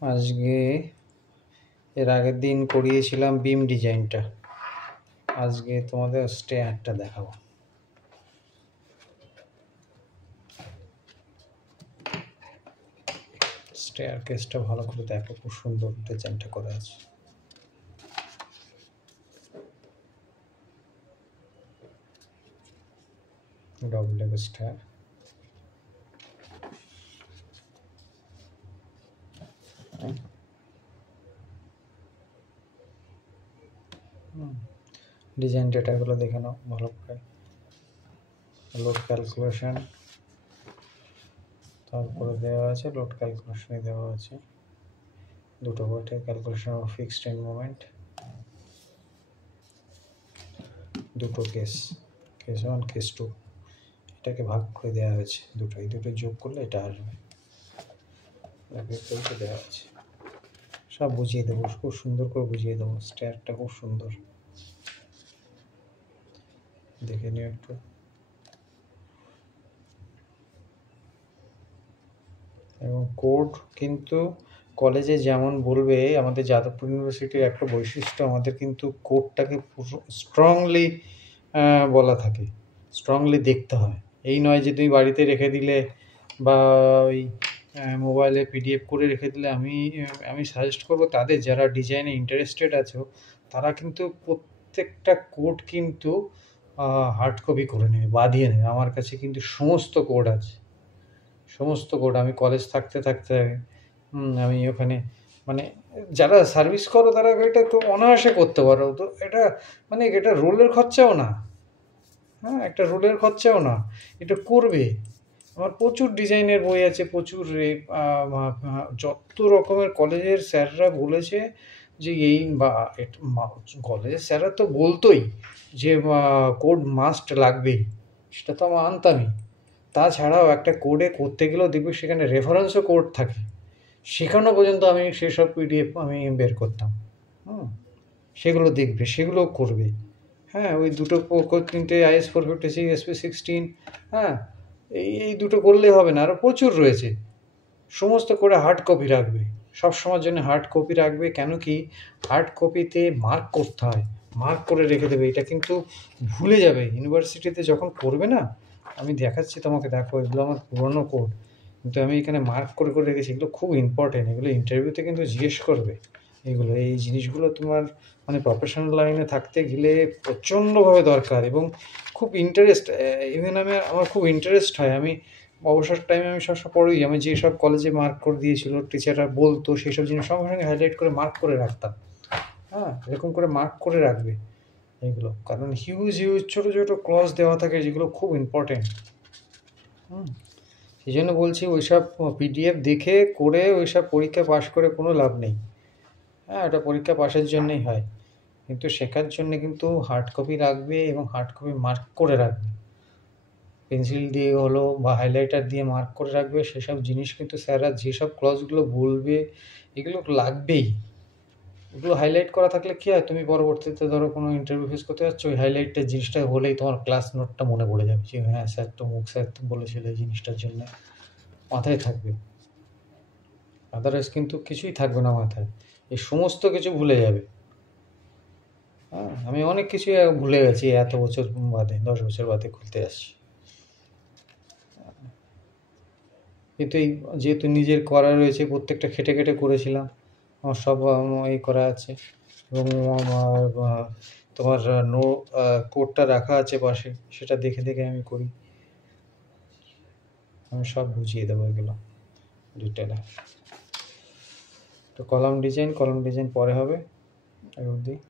আজকে এর আগের দিন করিয়েছিলাম বিম ডিজাইনটা, আজকে তোমাদের স্টেয়ারটা দেখাবো। স্টেয়ার কেসটা ভালো করে দেখো, খুব সুন্দর ডিজাইনটা করা আছে। ডবল লেগ স্টেয়ার, ডিজাইন ডেটাগুলো দেখে নাও ভালো করে। লোড ক্যালকুলেশন তারপরে দেওয়া আছে, লোড ক্যালকুলেশনে দেওয়া আছে দুটো বটে, calculation of fixed end moment, দুটো কেস, কেস 1 কেস 2, এটাকে ভাগ করে দেওয়া হয়েছে দুটো, এই দুটো যোগ করলে এটা আসবে, দেওয়া আছে। সব বুঝিয়ে দেবো, খুব সুন্দর করে বুঝিয়ে দেবো। স্টেয়ারটা খুব সুন্দর, দেখে নিও একটু। এবং কোড কিন্তু কলেজে যেমন বলবে, আমাদের যাদবপুর ইউনিভার্সিটির একটা বৈশিষ্ট্য, আমাদের কিন্তু কোডটাকে স্ট্রংলি বলা থাকে, স্ট্রংলি দেখতে হয়। এই নয় যে তুমি বাড়িতে রেখে দিলে বা ওই মোবাইলে পিডিএফ করে রেখে দিলে। আমি সাজেস্ট করবো তাদের যারা ডিজাইনে ইন্টারেস্টেড আছো, তারা কিন্তু প্রত্যেকটা কোড কিন্তু হার্ড কপি করে নেবে, বাঁধিয়ে নেবে। আমার কাছে কিন্তু সমস্ত কোড আছে, সমস্ত কোড। আমি কলেজ থাকতে আমি ওখানে মানে যারা সার্ভিস করো তারা এটা তো অনায়াসে করতে পারো। তো এটা মানে এটা রোলের খরচাও না, হ্যাঁ, একটা রোলের খরচাও না, এটা করবে। আমার প্রচুর ডিজাইনের বই আছে, প্রচুর যত রকমের কলেজের স্যাররা বলেছে যে এই বা কলেজের স্যাররা তো বলতোই যে কোড মাস্ট লাগবেই, সেটা তো আমার আনতামই। তাছাড়াও একটা কোডে করতে গেলেও দেখবে সেখানে রেফারেন্সও কোড থাকে, সেখানেও পর্যন্ত আমি সেসব পিডিএফ আমি বের করতাম। সেগুলো দেখবে, সেগুলো করবে। হ্যাঁ, ওই দুটো 3টে IS 456 SP16, হ্যাঁ, এই দুটো করলেই হবে না, আরও প্রচুর রয়েছে। সমস্ত করে হার্ড কপি রাখবে, সব সময়ের জন্য হার্ড কপি রাখবে। কেন কি, হার্ড কপিতে মার্ক করতে হয়, মার্ক করে রেখে দেবে। এটা কিন্তু ভুলে যাবে ইউনিভার্সিটিতে যখন করবে না। আমি দেখাচ্ছি তোমাকে, দেখো, এগুলো আমার পুরনো কোড, কিন্তু আমি এখানে মার্ক করে করে রেখেছি। এগুলো খুব ইম্পর্টেন্ট, এগুলো ইন্টারভিউতে কিন্তু জিজ্ঞেস করবে। এগুলো, এই জিনিসগুলো তোমার মানে প্রফেশনাল লাইনে থাকতে গেলে প্রচণ্ডভাবে দরকার। এবং খুব ইন্টারেস্ট, ইভেন আমার খুব ইন্টারেস্ট হয়। আমি অবসর টাইমে আমি সবসময় পড়ি, আমি যেসব কলেজে মার্ক করে দিয়েছিল টিচাররা বলতো, সেই সব জিনিস সঙ্গে সঙ্গে হাইলাইট করে মার্ক করে রাখতাম। হ্যাঁ, এরকম করে মার্ক করে রাখবে এগুলো, কারণ হিউজ ছোটো ছোটো ক্লজ দেওয়া থাকে যেগুলো খুব ইম্পর্টেন্ট। সেই জন্য বলছি, ওইসব পিডিএফ দেখে করে ওইসব পরীক্ষা পাশ করে কোনো লাভ নেই। হ্যাঁ, এটা পরীক্ষা পাশের জন্যই হয়, কিন্তু শেখার জন্য কিন্তু হার্ড কপি রাখবে এবং হার্ড কপি মার্ক করে রাখবে। পেন্সিল দিয়ে হলো বা হাইলাইটার দিয়ে মার্ক করে রাখবে। সেসব জিনিস কিন্তু স্যাররা যেসব ক্লজগুলো বলবে এগুলো লাগবেই। এগুলো হাইলাইট করা থাকলে কী হয়, তুমি পরবর্তীতে ধরো কোনো ইন্টারভিউ ফেস করতে যাচ্ছ, ওই হাইলাইটের জিনিসটা হলেই তোমার ক্লাস নোটটা মনে পড়ে যাবে যে হ্যাঁ স্যার তো বলেছিল এই জিনিসটার জন্য, মাথায় থাকবে। আদারওয়াইজ কিন্তু কিছুই থাকবে না মাথায়, এই সমস্ত কিছু ভুলে যাবে। হ্যাঁ, আমি অনেক কিছুই ভুলে গেছি এত বছর বাদে, 10 বছর বাদে খুলতে আসছি। কিন্তু এই যেহেতু নিজের করা রয়েছে, প্রত্যেকটা খেটে খেটে করেছিলাম, আমার সব এই করা আছে। এবং তোমার কোডটা রাখা আছে পাশে, সেটা দেখে দেখে আমি করি। আমি সব বুঝিয়ে দেবো এগুলো ডিটেলে। তো কলাম ডিজাইন পরে হবে, এই অবধি।